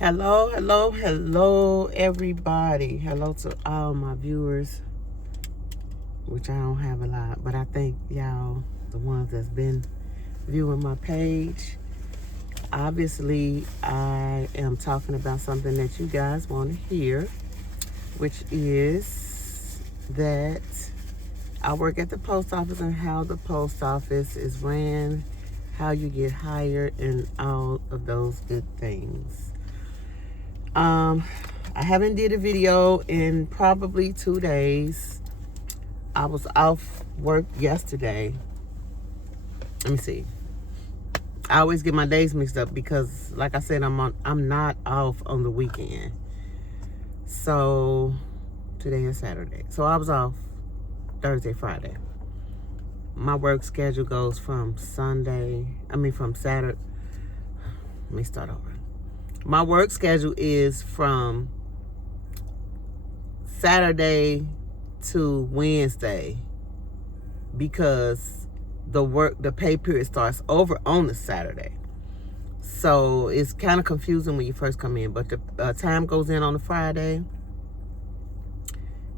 Hello, everybody. Hello to all my viewers, which I don't have a lot, but I thank y'all, the ones that's been viewing my page. Obviously, I am talking about something that you guys want to hear, which is that I work at the post office and how the post office is ran, how you get hired, and all of those good things. I haven't did a video in probably 2 days. I was off work yesterday. Let me see. I always get my days mixed up because, like I said, I'm not off on the weekend. So today is Saturday. So I was off Thursday, Friday. My work schedule goes from Saturday. Let me start over. My work schedule is from Saturday to Wednesday because the pay period starts over on the Saturday. So it's kind of confusing when you first come in, but the time goes in on the Friday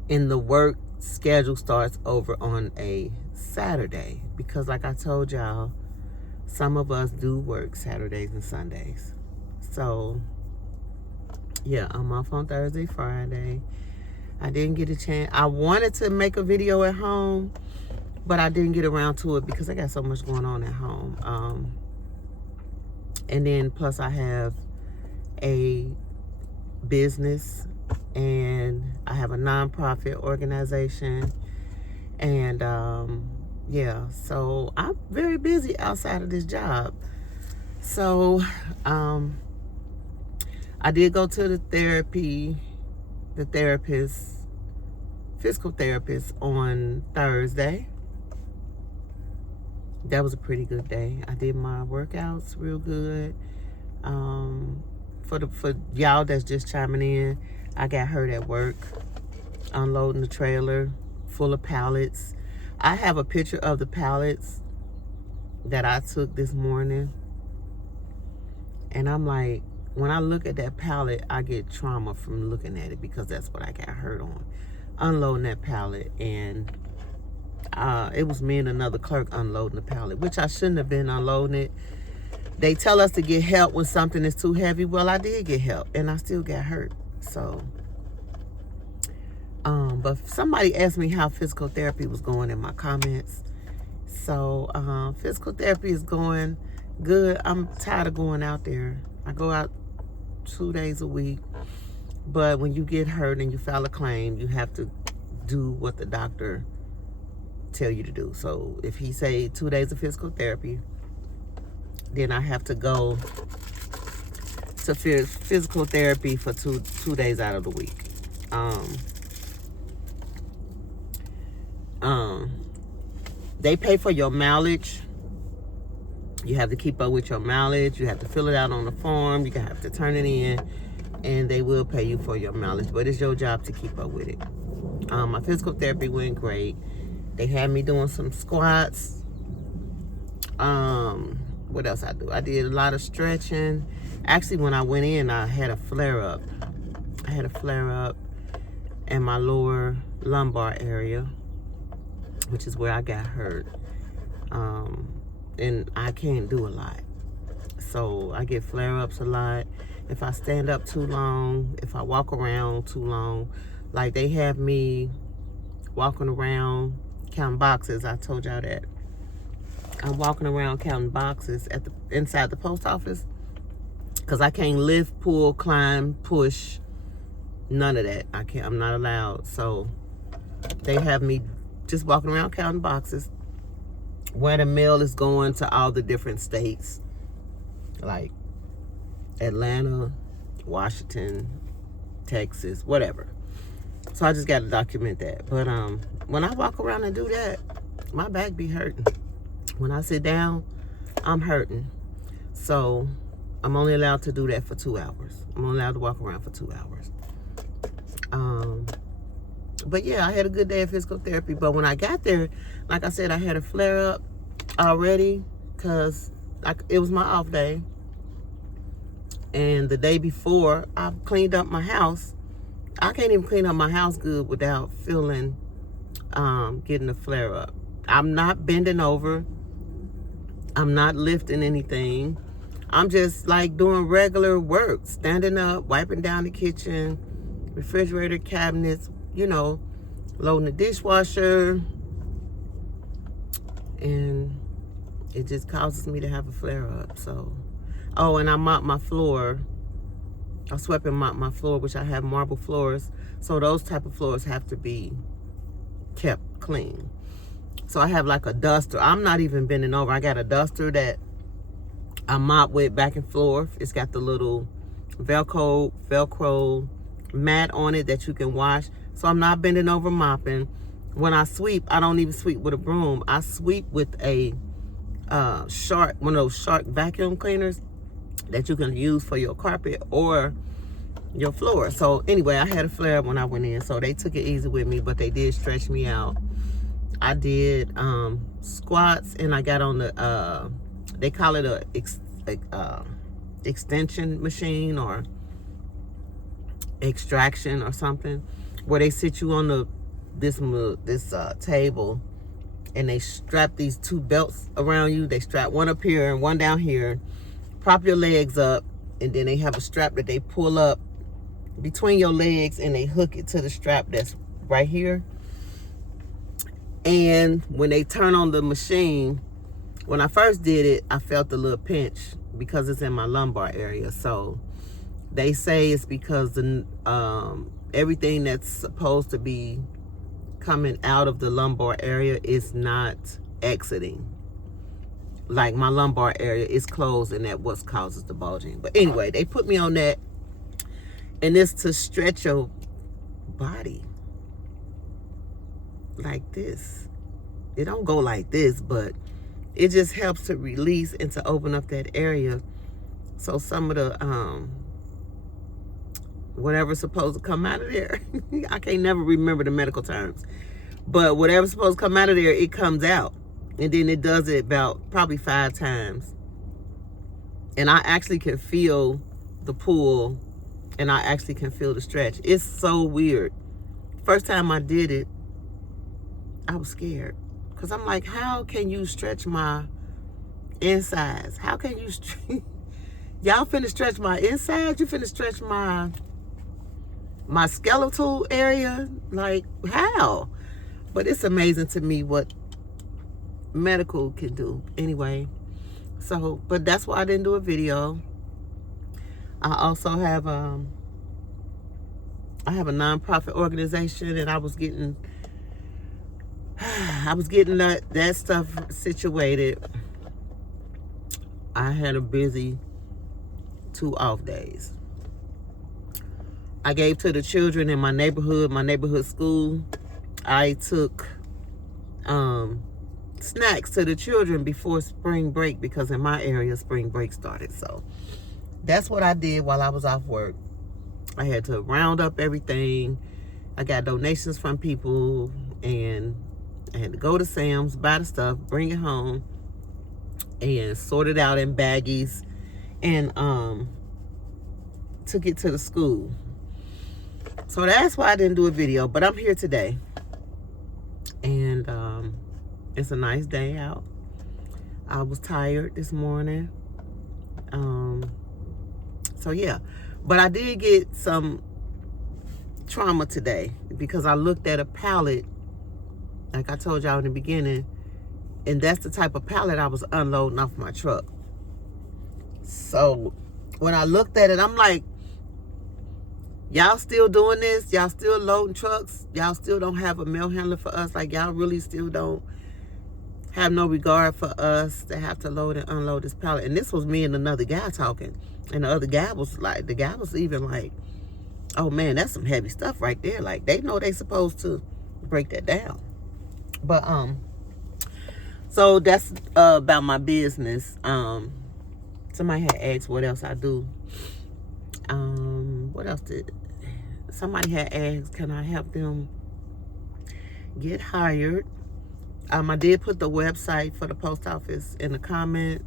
and the work schedule starts over on a Saturday because, like I told y'all, some of us do work Saturdays and Sundays. So, yeah, I'm off on Thursday, Friday. I didn't get a chance. I wanted to make a video at home, but I didn't get around to it because I got so much going on at home. And then plus I have a business and I have a nonprofit organization. And, yeah, so I'm very busy outside of this job. So, I did go to the physical therapist on Thursday. That was a pretty good day. I did my workouts real good. For y'all that's just chiming in, I got hurt at work, unloading the trailer full of pallets. I have a picture of the pallets that I took this morning. And I'm like, when I look at that pallet, I get trauma from looking at it because that's what I got hurt on. Unloading that pallet, and it was me and another clerk unloading the pallet, which I shouldn't have been unloading it. They tell us to get help when something is too heavy. Well, I did get help, and I still got hurt. So, but somebody asked me how physical therapy was going in my comments. So, physical therapy is going good. I'm tired of going out there. I go out 2 days a week, but when you get hurt and you file a claim, you have to do what the doctor tell you to do. So if he say 2 days of physical therapy, then I have to go to physical therapy for two days out of the week. They pay for your mileage. You have to keep up with your mileage. You have to fill it out on the form. You have to turn it in, and they will pay you for your mileage. But it's your job to keep up with it. My physical therapy went great. They had me doing some squats. What else I do? I did a lot of stretching. Actually, when I went in, I had a flare-up. I had a flare-up in my lower lumbar area, which is where I got hurt. And I can't do a lot. So I get flare-ups a lot. If I stand up too long, if I walk around too long, like they have me walking around counting boxes. I told y'all that. I'm walking around counting boxes inside the post office because I can't lift, pull, climb, push, none of that. I'm not allowed. So they have me just walking around counting boxes, where the mail is going to all the different states, like Atlanta, Washington, Texas, whatever. So I just got to document that. But when I walk around and do that, my back be hurting. When I sit down, I'm hurting. So I'm only allowed to do that for 2 hours. I'm only allowed to walk around for 2 hours. But yeah, I had a good day of physical therapy. But when I got there, like I said, I had a flare-up already because it was my off day. And the day before, I cleaned up my house. I can't even clean up my house good without feeling, getting a flare up. I'm not bending over. I'm not lifting anything. I'm just like doing regular work, standing up, wiping down the kitchen, refrigerator cabinets, you know, loading the dishwasher. And it just causes me to have a flare up. So, oh, and I mopped my floor. I swept and mopped my floor, which I have marble floors. So those type of floors have to be kept clean. So I have like a duster. I'm not even bending over. I got a duster that I mop with back and forth. It's got the little Velcro mat on it that you can wash. So I'm not bending over mopping. When I sweep, I don't even sweep with a broom. I sweep with a Shark, one of those Shark vacuum cleaners that you can use for your carpet or your floor. So anyway, I had a flare up when I went in, so they took it easy with me, but they did stretch me out. I did squats, and I got on the they call it a extension machine or extraction or something, where they sit you on this table, and they strap these two belts around you. They strap one up here and one down here, prop your legs up, and then they have a strap that they pull up between your legs, and they hook it to the strap that's right here. And when they turn on the machine, when I first did it, I felt a little pinch because it's in my lumbar area. So they say it's because the everything that's supposed to be coming out of the lumbar area is not exiting. Like my lumbar area is closed, and that's what causes the bulging. But anyway, they put me on that, and it's to stretch your body like this. It don't go like this, but it just helps to release and to open up that area. So some of the whatever's supposed to come out of there, I can't never remember the medical terms, but whatever's supposed to come out of there, it comes out. And then it does it about probably 5 times. And I actually can feel the pull, and I actually can feel the stretch. It's so weird. First time I did it, I was scared. Because I'm like, how can you stretch my insides? How can you y'all finna stretch my insides? You finna stretch my skeletal area? Like, how? But it's amazing to me what medical can do. Anyway, so, but that's why I didn't do a video. I also have I have a nonprofit organization, and I was getting that stuff situated. I had a busy 2 off days. I gave to the children in my neighborhood school. I took snacks to the children before spring break, because in my area spring break started. So that's what I did while I was off work. I had to round up everything. I got donations from people, and I had to go to Sam's, buy the stuff, bring it home, and sort it out in baggies, and took it to the school. So that's why I didn't do a video, but I'm here today. And it's a nice day out. I was tired this morning. So yeah, but I did get some trauma today because I looked at a pallet, like I told y'all in the beginning, and that's the type of pallet I was unloading off my truck. So when I looked at it, I'm like, y'all still doing this? Y'all still loading trucks? Y'all still don't have a mail handler for us? Like, y'all really still don't have no regard for us to have to load and unload this pallet? And this was me and another guy talking. And the other guy was like, the guy was even like, oh man, that's some heavy stuff right there. Like, they know they supposed to break that down. But so that's about my business. Somebody had asked what else I do. What else did somebody had asked? Can I help them get hired? I did put the website for the post office in the comment.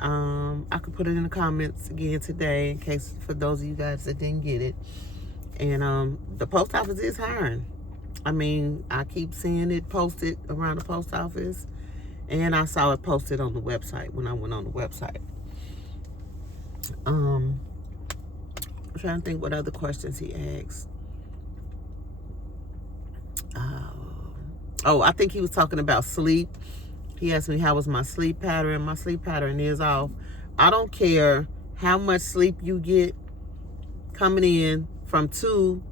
I could put it in the comments again today in case for those of you guys that didn't get it. And the post office is hiring. I mean, I keep seeing it posted around the post office, and I saw it posted on the website when I went on the website. I'm trying to think what other questions he asked. I think he was talking about sleep. He asked me how was my sleep pattern. My sleep pattern is off. I don't care how much sleep you get coming in from 2.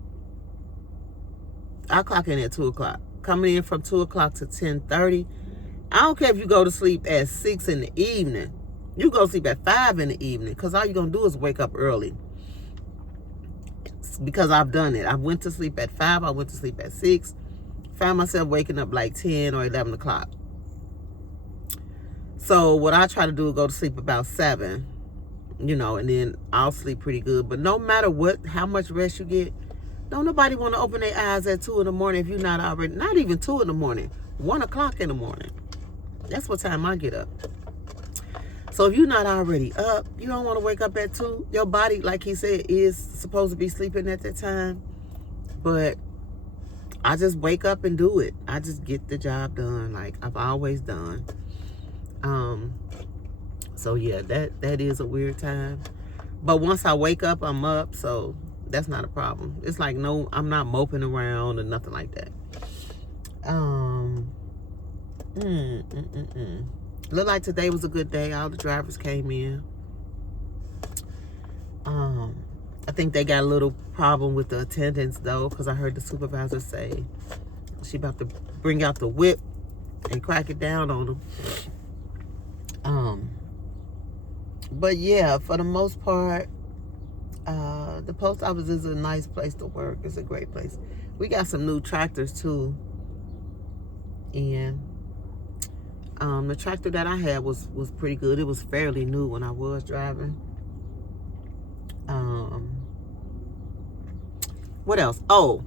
I clock in at 2 o'clock. Coming in from 2 o'clock to 10:30. I don't care if you go to sleep at 6 in the evening. You go to sleep at 5 in the evening, because all you're going to do is wake up early. Because I've done it. I went to sleep at 5. I went to sleep at 6. Found myself waking up like 10 or 11 o'clock. So what I try to do is go to sleep about 7, and then I'll sleep pretty good. But no matter how much rest you get, don't nobody want to open their eyes at 2 in the morning if you're not already, not even 2 in the morning, 1 o'clock in the morning. That's what time I get up. So if you're not already up, you don't want to wake up at 2. Your body, like he said, is supposed to be sleeping at that time. But I just wake up and do it. I just get the job done like I've always done. So yeah, that is a weird time. But once I wake up, I'm up, so that's not a problem. It's like I'm not moping around or nothing like that. Looked like today was a good day. All the drivers came in. I think they got a little problem with the attendance though, because I heard the supervisor say she about to bring out the whip and crack it down on them. But yeah, for the most part, the post office is a nice place to work. It's a great place. We got some new tractors too. And the tractor that I had was pretty good. It was fairly new when I was driving. What else? Oh,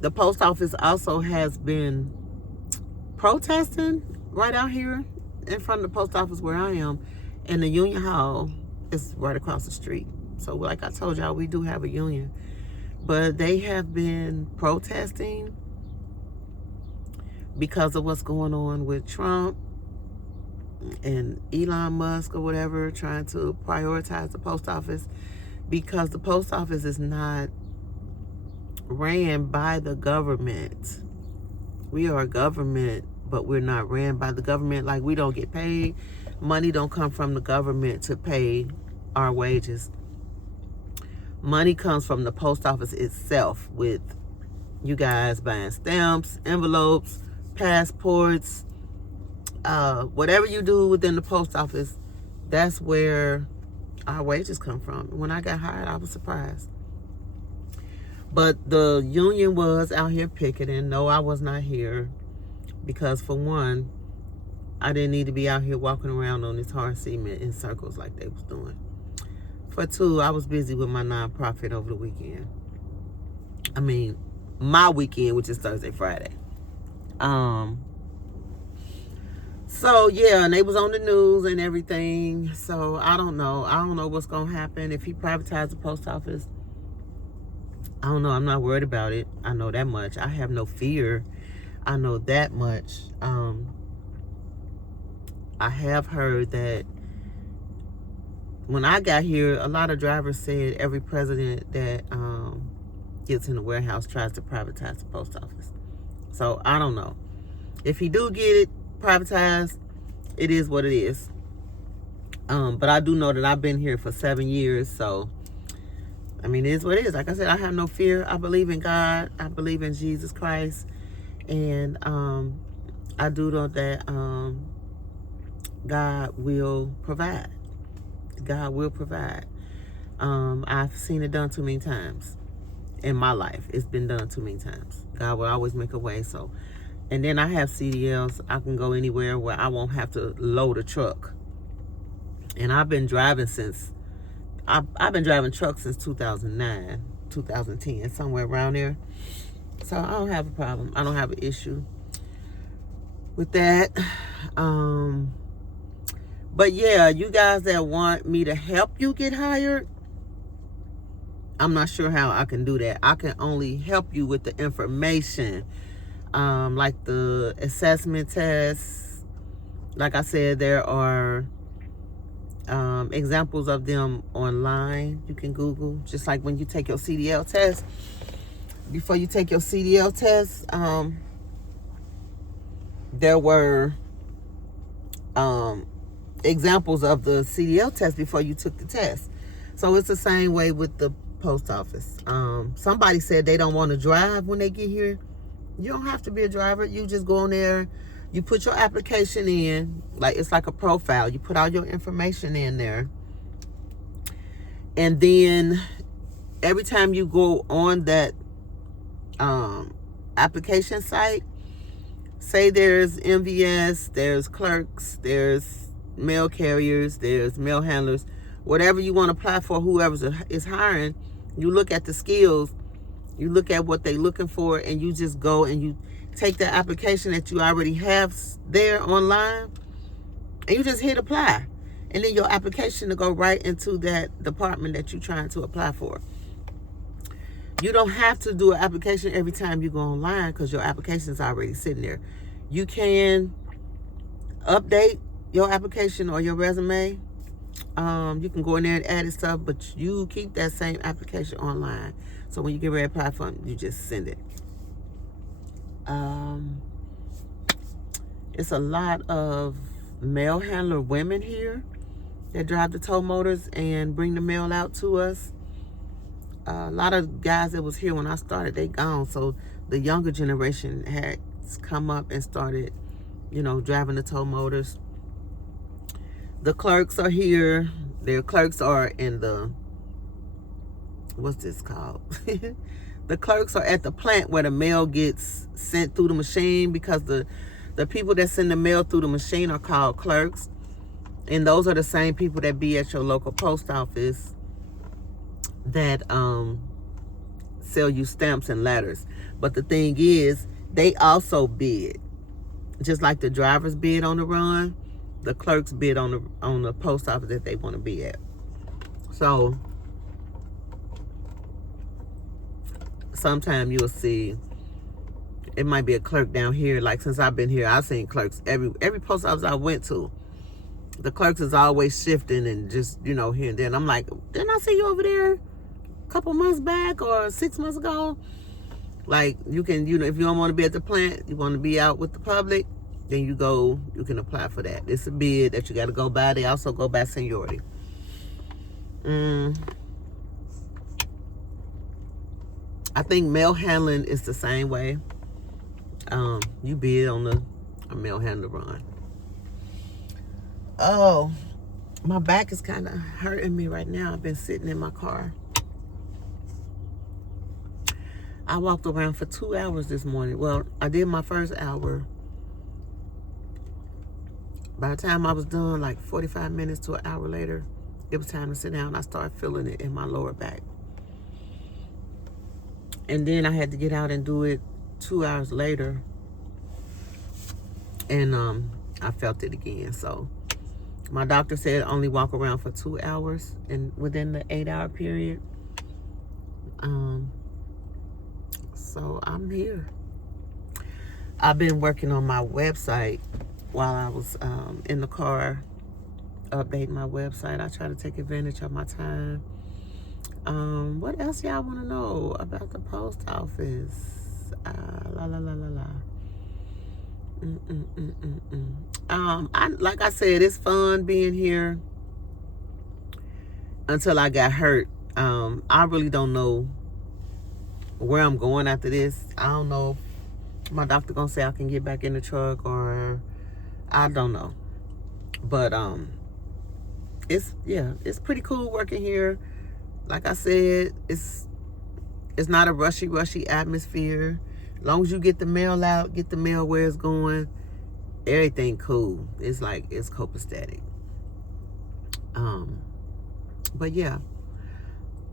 the post office also has been protesting right out here in front of the post office where I am. And the union hall is right across the street. So like I told y'all, we do have a union. But they have been protesting because of what's going on with Trump and Elon Musk or whatever, trying to prioritize the post office, because the post office is not ran by the government. We are a government, but we're not ran by the government. Like, we don't get paid. Money don't come from the government to pay our wages. Money comes from the post office itself, with you guys buying stamps, envelopes, passports, whatever you do within the post office. That's where our wages come from. When I got hired, I was surprised. But the union was out here picketing. No, I was not here because, for one, I didn't need to be out here walking around on this hard cement in circles like they was doing. For two, I was busy with my nonprofit over the weekend. I mean, my weekend, which is Thursday, Friday. So yeah, and they was on the news and everything. So I don't know. I don't know what's gonna happen if he privatized the post office. I don't know. I'm not worried about it. I know that much. I have no fear. I know that much. I have heard that when I got here, a lot of drivers said every president that gets in the warehouse tries to privatize the post office. So I don't know. If he do get it privatized, it is what it is. But I do know that I've been here for 7 years, so I mean, it is what it is. Like I said, I have no fear. I believe in God. I believe in Jesus Christ. And I do know that God will provide. God will provide. I've seen it done too many times in my life. It's been done too many times. God will always make a way. So, and then I have CDLs. I can go anywhere where I won't have to load a truck. And I've been driving since I've been driving trucks since 2009, 2010, somewhere around there. So I don't have a problem. I don't have an issue with that. But yeah, you guys that want me to help you get hired, I'm not sure how I can do that. I can only help you with the information, like the assessment tests. Like I said, there are examples of them online. You can Google, just like when you take your CDL test. Before you take your CDL test, there were examples of the CDL test before you took the test. So it's the same way with the post office. Somebody said they don't want to drive when they get here. You don't have to be a driver. You just go in there, you put your application in, like it's like a profile. You put all your information in there. And then every time you go on that application site, say there's MVS, there's clerks, there's mail carriers, there's mail handlers, whatever you want to apply for, whoever is hiring, you look at the skills, you look at what they're looking for, and you just go and you take the application that you already have there online, and you just hit apply. And then your application will go right into that department that you're trying to apply for. You don't have to do an application every time you go online because your application is already sitting there. You can update your application or your resume. You can go in there and add stuff, but you keep that same application online. So when you get ready to apply for it, you just send it. It's a lot of mail handler women here that drive the tow motors and bring the mail out to us. A lot of guys that was here when I started, they gone. So the younger generation has come up and started, driving the tow motors. The clerks are here. Their clerks are in the, what's this called? The clerks are at the plant where the mail gets sent through the machine, because the people that send the mail through the machine are called clerks. And those are the same people that be at your local post office that sell you stamps and letters. But the thing is, they also bid. Just like the drivers bid on the run, the clerks bid on the post office that they want to be at. So sometime you'll see, it might be a clerk down here. Like since I've been here, I've seen clerks every post office I went to. The clerks is always shifting and just, here and there. And I'm like, didn't I see you over there a couple months back or 6 months ago? Like you can, if you don't want to be at the plant, you want to be out with the public, then you can apply for that. It's a bid that you got to go by. They also go by seniority. I think mail handling is the same way. You bid on a mail handler run. Oh, my back is kind of hurting me right now. I've been sitting in my car. I walked around for 2 hours this morning. Well, I did my first hour. By the time I was done, like 45 minutes to an hour later, it was time to sit down. I started feeling it in my lower back. And then I had to get out and do it 2 hours later. And I felt it again. So my doctor said only walk around for 2 hours and within the 8-hour period. So I'm here. I've been working on my website while I was in the car, updating my website. I try to take advantage of my time. What else y'all want to know about the post office? Like I said, it's fun being here until I got hurt. I really don't know where I'm going after this. I don't know if my doctor gonna say I can get back in the truck, or I don't know. But it's pretty cool working here. Like I said, it's not a rushy atmosphere. As long as you get the mail out, get the mail where it's going, everything cool. It's like, it's copacetic. But yeah,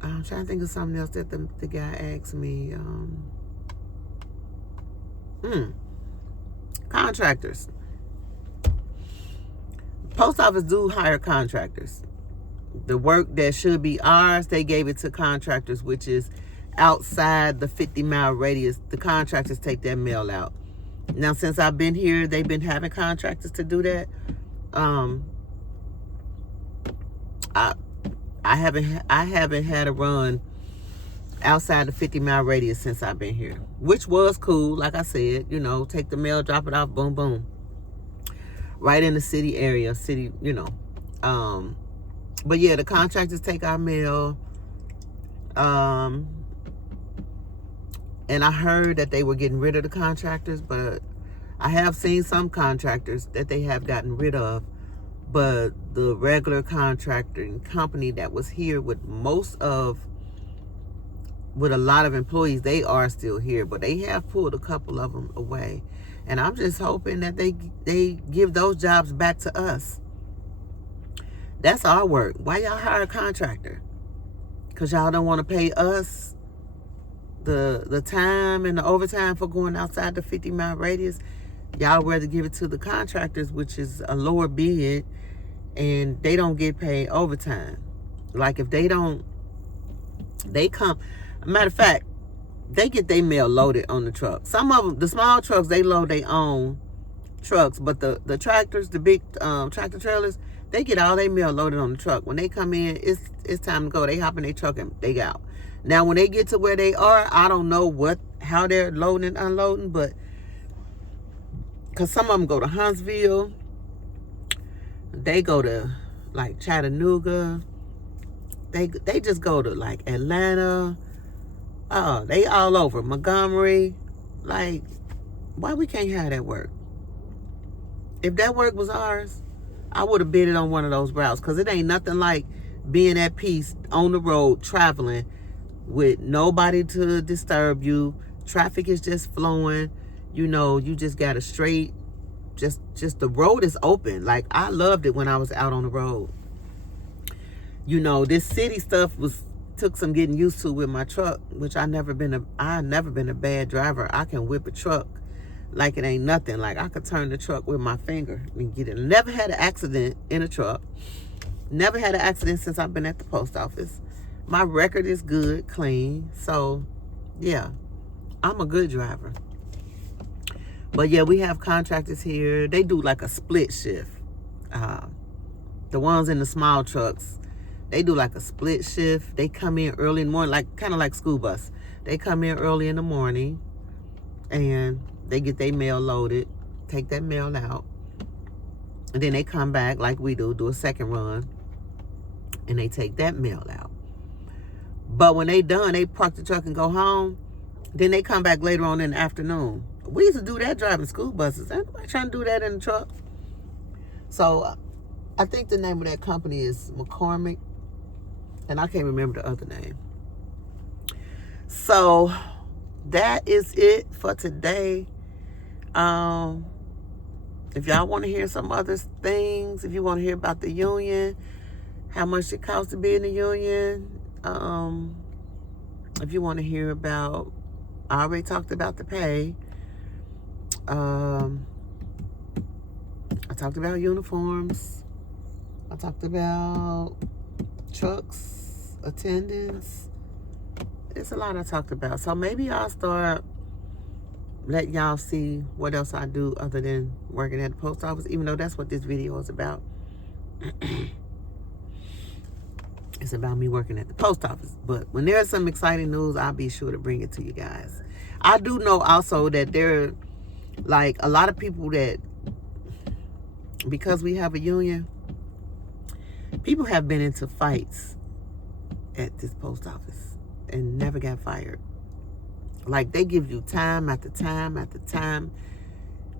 I'm trying to think of something else that the guy asked me. Contractors. Post office do hire contractors. The work that should be ours, they gave it to contractors, which is outside the 50-mile radius. The contractors take that mail out. Now, since I've been here, they've been having contractors to do that. I haven't had a run outside the 50-mile radius since I've been here, which was cool. Like I said, you know, take the mail, drop it off, boom, boom, right in the city area, you know. But yeah, the contractors take our mail. And I heard that they were getting rid of the contractors, but I have seen some contractors that they have gotten rid of. But the regular contracting company that was here with a lot of employees, they are still here, but they have pulled a couple of them away. And I'm just hoping that they give those jobs back to us. That's our work. Why y'all hire a contractor? Because y'all don't want to pay us the time and the overtime for going outside the 50-mile radius. Y'all rather give it to the contractors, which is a lower bid, and they don't get paid overtime. Like if they come, matter of fact, they get their mail loaded on the truck. Some of them, the small trucks, they load their own trucks, but the tractors, the big tractor trailers, they get all their mail loaded on the truck. When they come in, it's time to go. They hop in their truck and they out. Now, when they get to where they are, I don't know how they're loading and unloading, but because some of them go to Huntsville, they go to like Chattanooga, they just go to like Atlanta. Oh, they all over Montgomery. Like, why we can't have that work? If that work was ours, I would have bid it on one of those routes, because it ain't nothing like being at peace on the road traveling with nobody to disturb you. Traffic is just flowing. You know, you just got a straight, just the road is open. Like, I loved it when I was out on the road. You know, this city stuff took some getting used to with my truck, which I never been a bad driver. I can whip a truck like it ain't nothing. Like, I could turn the truck with my finger and get it. Never had an accident in a truck. Never had an accident since I've been at the post office. My record is good, clean. So, yeah, I'm a good driver. But, yeah, we have contractors here. They do like a split shift. The ones in the small trucks, they do like a split shift. They come in early in the morning, kind of like school bus. They come in early in the morning, and they get their mail loaded, take that mail out, and then they come back like we do a second run, and they take that mail out. But when they done, they park the truck and go home. Then they come back later on in the afternoon. We used to do that driving school buses. Ain't nobody trying to do that in the truck. So I think the name of that company is McCormick, and I can't remember the other name. So that is it for today. If y'all want to hear some other things, if you want to hear about the union, how much it costs to be in the union, if you want to hear about, I already talked about the pay. I talked about uniforms. I talked about trucks, attendance. It's a lot I talked about. So maybe I'll start letting y'all see what else I do other than working at the post office, even though that's what this video is about. It's about me working at the post office. But when there's some exciting news, I'll be sure to bring it to you guys. I do know also that there are like a lot of people that, because we have a union, people have been into fights at this post office and never got fired. Like, they give you time after time after time.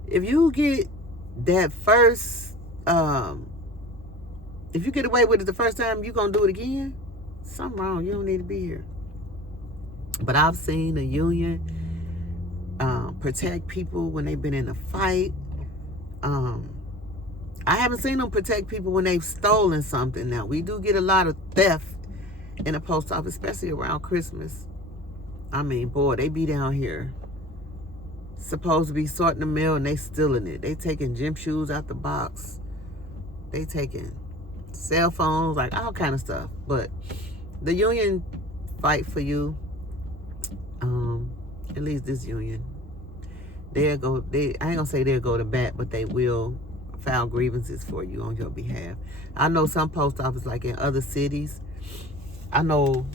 If you get that first, if you get away with it the first time, you gonna do it again? Something wrong. You don't need to be here. But I've seen a union protect people when they've been in a fight. I haven't seen them protect people when they've stolen something. Now, we do get a lot of theft in the post office, especially around Christmas. I mean, boy, they be down here supposed to be sorting the mail and they stealing it. They taking gym shoes out the box. They taking cell phones, like all kind of stuff. But the union fight for you. At least this union. I ain't gonna say they'll go to bat, but they will file grievances for you on your behalf. I know some post office, like in other cities, I know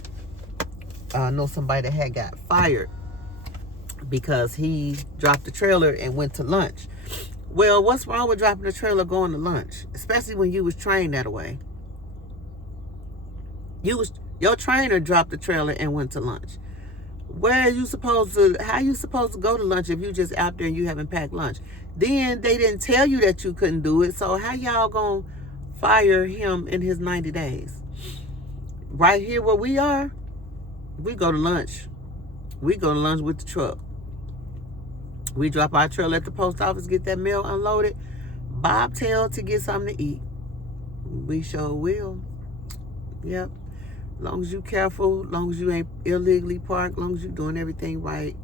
somebody that had got fired because he dropped the trailer and went to lunch. Well, what's wrong with dropping the trailer going to lunch? Especially when you was trained that way. Your trainer dropped the trailer and went to lunch. How you supposed to go to lunch if you just out there and you haven't packed lunch? Then they didn't tell you that you couldn't do it. So how y'all gonna fire him in his 90 days? Right here where we are, we go to lunch. We go to lunch with the truck. We drop our trailer at the post office, get that mail unloaded, bobtail to get something to eat. We sure will. Yep. Long as you careful, long as you ain't illegally parked, long as you doing everything right.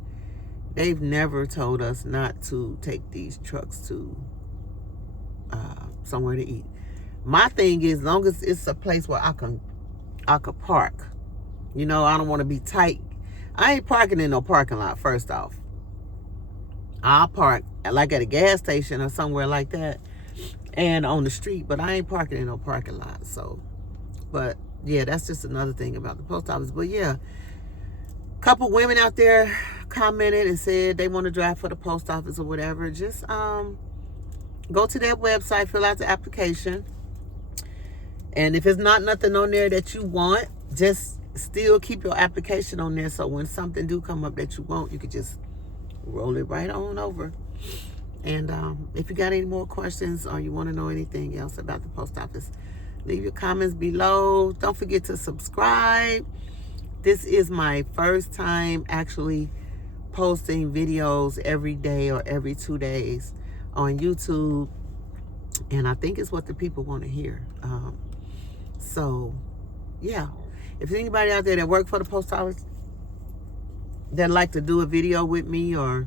They've never told us not to take these trucks to somewhere to eat. My thing is, long as it's a place where I could park. You know, I don't want to be tight. I ain't parking in no parking lot, first off. I'll park like at a gas station or somewhere like that and on the street, but I ain't parking in no parking lot. So, but yeah, that's just another thing about the post office. But yeah, a couple women out there commented and said they want to drive for the post office or whatever. Just go to their website, fill out the application. And if it's not nothing on there that you want, just still keep your application on there. So when something do come up that you want, you could just roll it right on over. And if you got any more questions or you want to know anything else about the post office, leave your comments below. Don't forget to subscribe. This is my first time actually posting videos every day or every 2 days on YouTube. And I think it's what the people want to hear. So, yeah. If there's anybody out there that work for the post office that like to do a video with me or,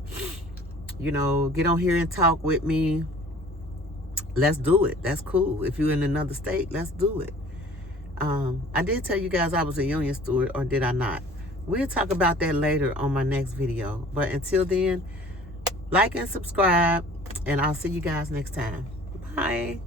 you know, get on here and talk with me, let's do it. That's cool. If you're in another state, let's do it. I did tell you guys I was a union steward, or did I not? We'll talk about that later on my next video. But until then, like and subscribe, and I'll see you guys next time. Bye.